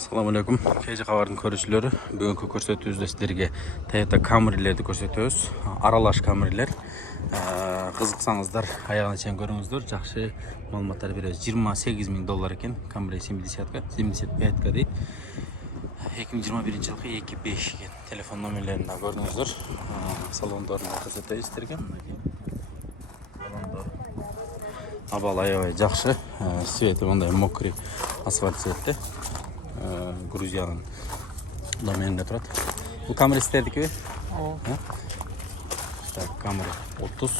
Assalamu alaikum. Kece Xabardın көрүүчүлөрү. Бүгүнкү көрсөтүүбүздө сиздерге Toyota Camry'лерди көрсөтөбүз. Аралаш Camry'лер. Кызыксаңыздар, аягына чейин көрүңүздөр. Жакшы маалыматтар беребиз. $28,000 экен. Camry 75 дейт. 2021 жылкы 2.5 экен. Телефон номерлерин да көрүңүздөр. Салондорун да көрсөтөбүз сиздерге. Абал аябай жакшы. Свети мындай мокрый асфальт цветте. Грузиянын доменинде турат. Бул Camry сиздердики? Так, Camry 30.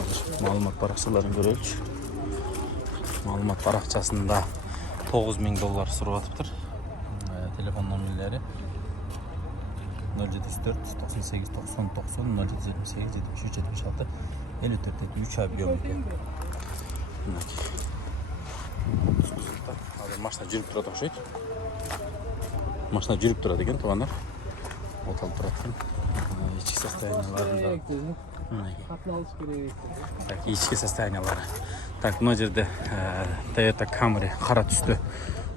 Азыр маалымат баракчаларын көрөлүчү. Маалымат баракчасында $9,000 сурап атыптыр. Телефон номерлери 074 98 90 90 0778 73 76 54 3 ай biliyorum. Машина жүрүп турат окшойт. Машина жүрүп турат экен, туугандар. Оталып турат экен. Ички состоянияларында. Так, ички состояниялары. Так, мына жерде Toyota Camry кара түстө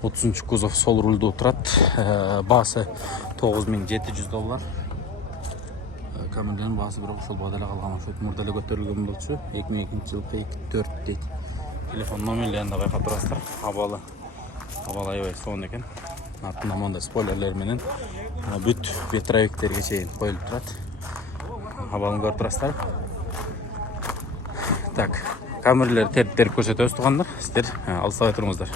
30 кузов сол рулду турат. Баасы $9,700. Camry'нин баасы бирок ошол баада эле калган окшойт. Мурда эле көтөрүлгөн болчу. 2002 жылкы 2.4 дейт. Телефон номерлерин да байкап турасыздар. Абал аябай сонун экен. Артында мондай спойлерлер менен бүт ветровиктерге чейин коюлуп турат. Абалын көрүп турасыздар. Так, Camry'лер теріп көрсөтөбүз туугандар. Сиздер алыстабай туруңуздар.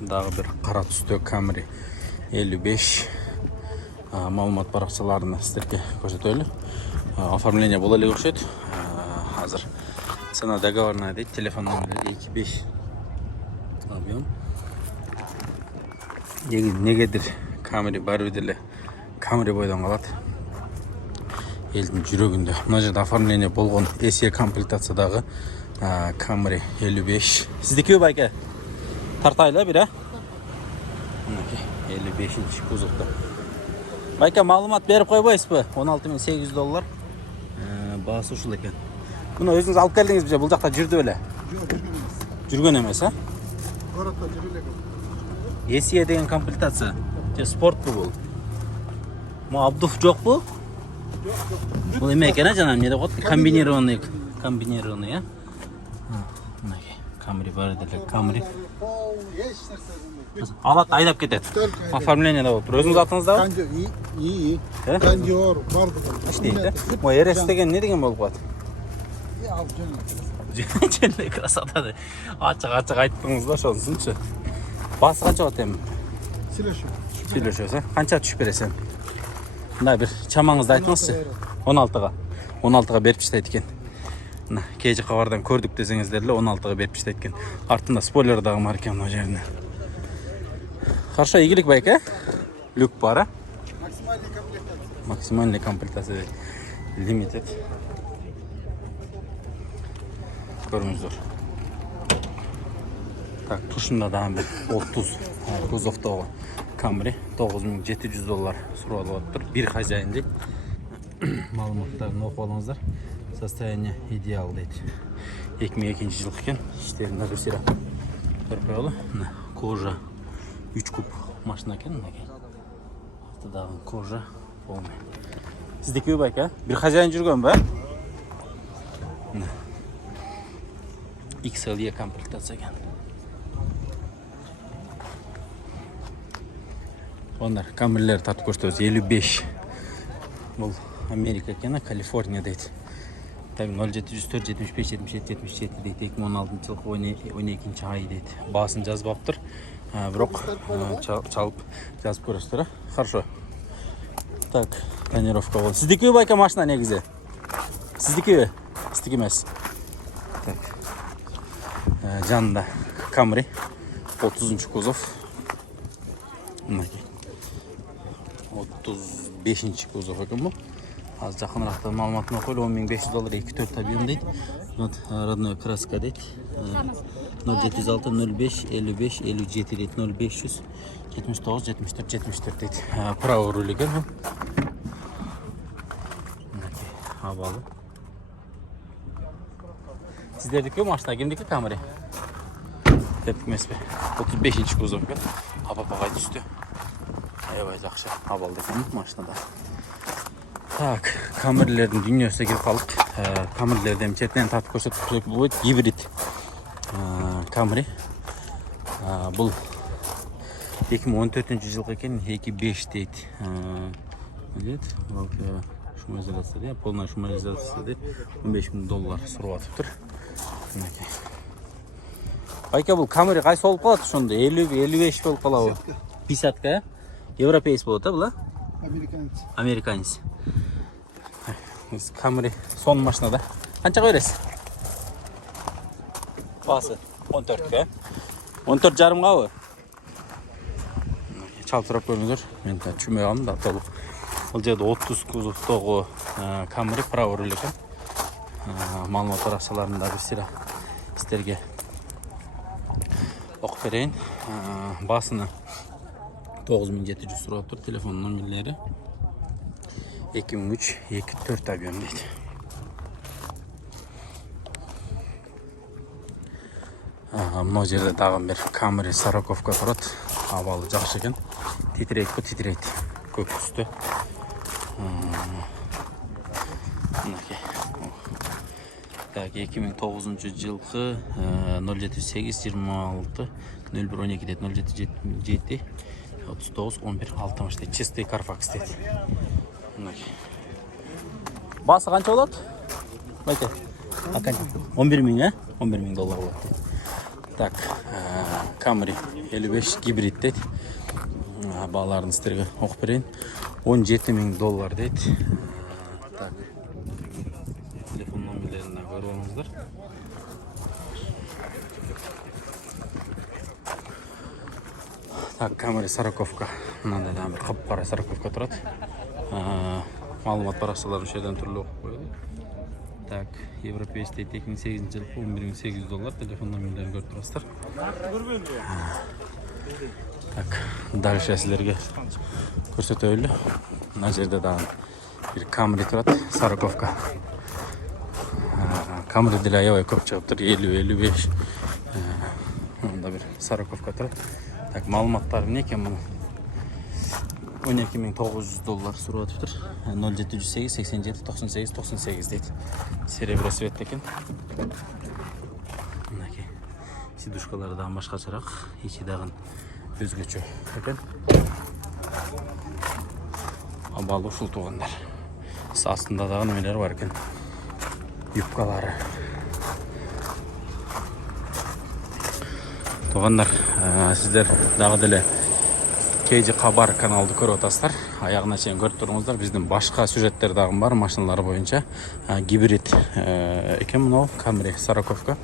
Дагы бир кара түстө Camry 55 маалымат баракчаларын сиздерге көрсөтөлү. Оформление боло элек окшойт. Азыр цена договорная дейт. Телефон номери 25. Объем. Негедир Camry баары бир деле Camry бойдон калат. Элдин жүрөгүндө. Мына жерде оформление болгон SE комплектациядагы Camry 55. Сиздикиби байке? Тартайлы бир, 55-чи кузовдо. Байке маалымат берип койбойсузбу? $16,800. Баасы ушул экен. Муну өзүңүз алып келдиңиз же бул жакта жүрдү беле? Жок, жүргөн эмес, Городдо жүрүп элек. SE деген комплектация. Же спортпу бул? Мо Абдуф жокпу? Жок. Бул эме экен, жана эмне деп коет? Комбинированный, Мынакей. Camry бар деле, Camry. Алат айдап кетет. Оформление да болуп тур. Өзүңүз атыңыздабы? İyi. Kandiyor vardı. İşte. Мо RS деген не деген болуп калат? Жөнөй красота. Ачык айттыңыз да, ошонусунчу. Баасы канча болот эми? Сүйлөшөбүз, канча түшүп бересиң? Мына бир чамаңызды айтыңызчы. 16га берип таштайт экен. Мына Kece Xabardan көрдүк десеңиздер эле 16га берип таштайт экен. Артында спойлер дагы бар экен мына жеринде. Хорошо, ийгилик байке. Люк бар, Максимальный комплектация. Limited. Көрүңүздөр. Так, тушунда дагы бир 30 кузовдогу Camry $9,700 суралып атыптыр. Бир хозяин дейт. Маалыматтарын окуп алыңыздар. Состояние идеал дейт. 2002 жылкы экен. Иштеринде бир сыйра көрүп коелу. Мына кожа 3 куб машина экен, мынакей. Артыдагы кожа полный. Сиздикиби байка? Бир хозяин жүргөнбү? XLE комплектация экен. Ондар Camry'лер тартып көрсөтөбүз. 55. Бул Америка экен, Калифорния дейт. Так, 0704 75 77 77 дейт. 2016 жылкы 12 ай дейт. Баасын жазбаптыр. Бирок чалып жазып көрөсүздөр. Хорошо. Так, тонировка болду. Сиздикиби байка машина негизи? Сиздикиби? Сиздики эмес. Так. Жанында Camry 30 кузов. Мынакей. 35 кузов экен бул. Аз жакыныракта маалыматын окуйлу. $10,500 2.4 объем дейт. Вот родной краска дейт. 0706 05 55 57 дейт. 0500 79 74 74 дейт. Правый руль экен бул. Мынакей абалы. Сиздердики машина кимдики Camry? Тепкимеспи. 35 кузов. апа түсті. Аябай жақсы абалды екен машинада. Так, камерлердің дүниесіне келіп қалдық. Камерлерден чертен татып көрсетіп болады. Гибрид камри. Бұл 2014 жылғы екен, 2.5 дейді. Шумализация, полная шумализация дейді. $15,000 сұрап атып тұр. Байка, бұл камери қайсы болып қалады сонда? 50-55 болып қалады. 50-ка, европейс болады, бұл? Американец. Американец. Камери сон машинада. Қаншаға бересіз? Басы 14-ка. 14 жарымға ғой. Чалып сұрап көріңіздер. Мен түшінбей қалдым да толық. Бұл жерде 30 кузовтағы камери право руль екен. Малымат арасаларында бір сіздерге оқып берейін. Басыны 9700 сұрап тұр. Телефон номерлері 2003-24 объем дейді. Мына жерде тағын бір камери сороковка тұрады. Абалы жақсы екен. Титрейді көй, титрейді. Көк түсті. Так, 2009 жылғы 078-26 0112 дейді. 077 39 11 60 дейді. Чистый Carfax дейді. Басы қанша болады? Байке. 11.000, 11.000 доллар болады. Так, Camry 55 гибрид дейді. Бағаларын сіздерге оқып берейін. $17.000 дейді. Так, телефон номерлеріне көріп алыңыздар. Так, Camry сороковка. Мынандай да бір қап-қара сороковка тұрады. Малымат парақшаларын шерден түрлі оқып қойды. Так, европейс дейді 2008 жылғы $11.800. Телефон номерлерін көріп тұрасыздар. Так, дальше сіздерге көрсетөйлі. Мына жерде дағы бір Camry тұрады, сороковка. Camry деле аябай көп шығып тұр, 50-55. Онда бір сороковка тұрады. Так, малыматтары не екен бұл? $12.900 сұрап тұр. 0708 87 98 98 дейді. Серебро свет екен. Мінекей. Сидушкалары дағы башқа шарақ. Ичи дағын өзгөчө екен. Абалы ұшыл туғандар. Астында дағы немелер бар екен. Юбкалары. Туғандар, сіздер дағы ділі KG Хабар каналды көріп отасыздар. Аяғына шейін көріп тұрыңыздар. Біздің башқа сюжеттер дағым бар машиналары бойынша. Гибрид екен мынау Camry сороковка.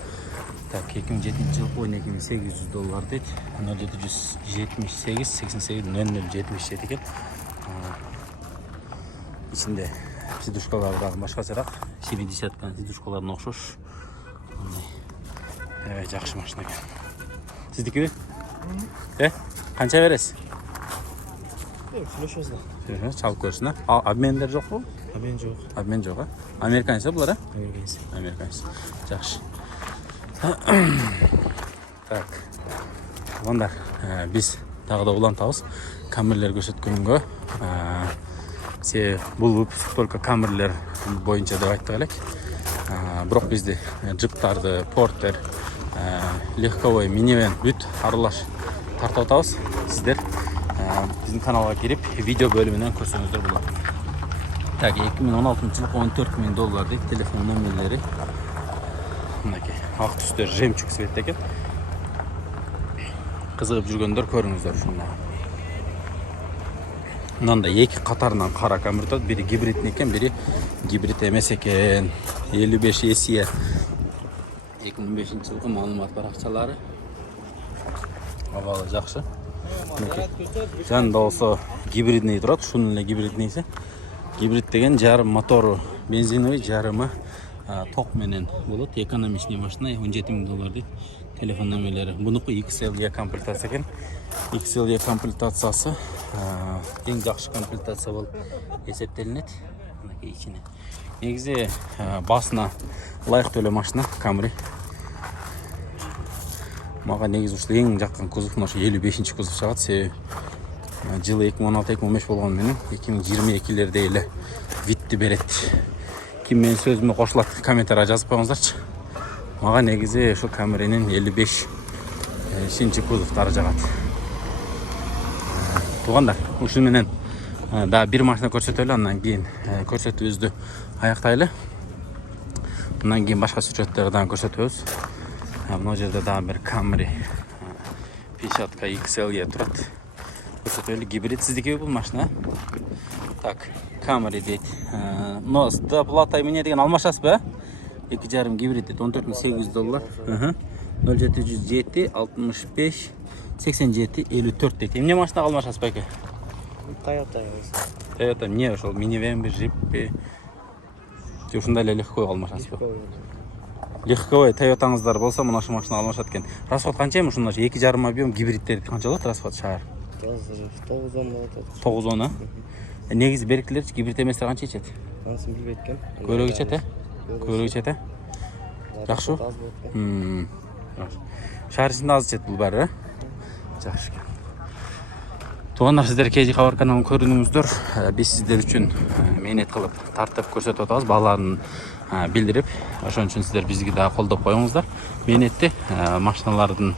Так, 2007 жылғы $12.800 дейді. 0778 88 0077 екен. İçinde siduşkalar дағы башқа шарақ. 70-тан siduşkaların оқшош. Evet, жақсы машина екен. Сіздікі бе? Қанша бересіз? Çalıp көрсін, обмендер жоқ бұл? Обмен жоқ. Обмен жоқ, Американец бұлар, Американец. Американец. Жақсы. Так. Ондар, біз тағы да улантамыз. Камерлер көрсеткенге. Бұл выпуск только камерлер бойынша деп айттық әлек. Бірақ бізде джиптарды, портер, легковой, минивэн, бүт аралаш тартып атабыз. Сіздер біздің каналға келіп видео бөлімінен көрсеңіздер болады. Так, 2016 жылғы $14.000 дейді. Телефон номерлері. Мінекей, ақ түстер жемчуг свет екен. Қызығып жүргендер көріңіздер шунда. Мынанда екі қатарынан қара Camry тұрады. Бірі гибрид екен, бірі гибрид емес екен. 55 SE 2005 жылғы малымат парақшалары. Абалы жақсы. Жанында осы гибридный тұрады. Шунынле гибриднейсі. Гибрид деген жарым моторы бензиновый, жарымы тоқ менен болады. Экономичный машина, $17.000 дейді. Телефон номерлері. Бұнықы XLE комплектация екен. XLE комплектациясы ең жақсы комплектация болып есептелінеді. Мінекей ішіне. Негізі басына лайық төле машина Camry. Мага негизи ушул эң жаккан кузов ошо 55 кузов чыгат. Себеби жылы 2016-2015 болгону менен 2022-лерде эле витти берет. Ким менин сөзүмө кошулат, комментарийге жазып коюңуздарчы. Мага негизи ушул Camry'nin 55 кузовдору жагат. Туугандар, ушун менен да бир машина көрсөтөлү, андан кийин көрсөтүүбүздү аяктайлы. Андан кийин башка сюжеттерди дагы көрсөтөбүз. Мына жерде дагы бир Camry 50 XL'ге турат. Көрсөтөлү, гибрид сиздикиби бул машина? Так, Camry дейт. Но с доплатой эмне деген алмашасызбы? 2,5 гибрид дейт, $14,800. 0707 65 87 54 дейт. Эмне машина алмашасыз беке? Toyota. Toyota эмне ошол минивенби, джиппи? Же ушундай эле легкой алмашасызбы? Легковой Toyotаңыздар болсо мына ушул машина алмашат экен. Расход канча эми ушунда? 2,5 объем гибридтер канча болот расход шаар? 9-10 болот. 9-10. Негизи беркилерчи гибрид эместер канча ичет? Анысын билбейт экен. Көбүрөөк ичет, Көбүрөөк ичет, Жакшы. Шаар ичинде аз ичет бул баары, Жакшы экен. Туугандар, сиздер KG Хабар каналын көрдүңүздөр. Биз сиздер үчүн мээнет кылып тартып көрсөтүп атабыз, бааларын билдирип. Ошон үчүн сиздер бизги дагы колдоп коюңуздар. Мээнетти машиналардын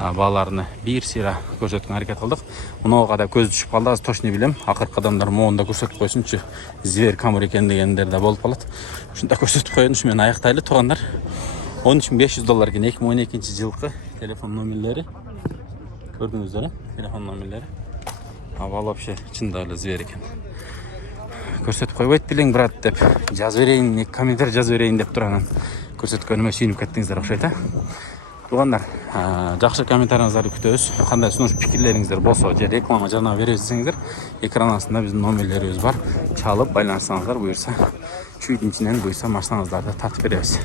бааларыны бир сыйра көрсөткөнгө аракет кылдык. Мынага да көз түшүп калды, аз точно билем. Акыркы адамдар моунда көрсөтүп койсунчу, Зверь Camry экен дегендер да болуп калат. Ушунда көрсөтүп коеюн, ушу менен аяктайлы. Туугандар, $13,500 экен 2012 жылкы телефон номерлери. Көрдүңүздөр, телефон номерлери. Вообще чында эле Зверь экен. Көрсөтүп койбойт белең брат деп жазып берейин, комментарий жазып берейин деп туруп анан көрсөткөнүмө сүйүнүп кеттиңиздер окшойт, Туугандар, жакшы комментарийиңиздарды күтөбүз. Кандай сунуш пикирлериңиздер болсо же реклама жарнама беребиз десеңиздер, экран астында биздин номерлерибиз бар. Чалып байланышсаңыздар, буюрса чүйдүн ичинен буюрса машинаңыздарды тартып беребиз.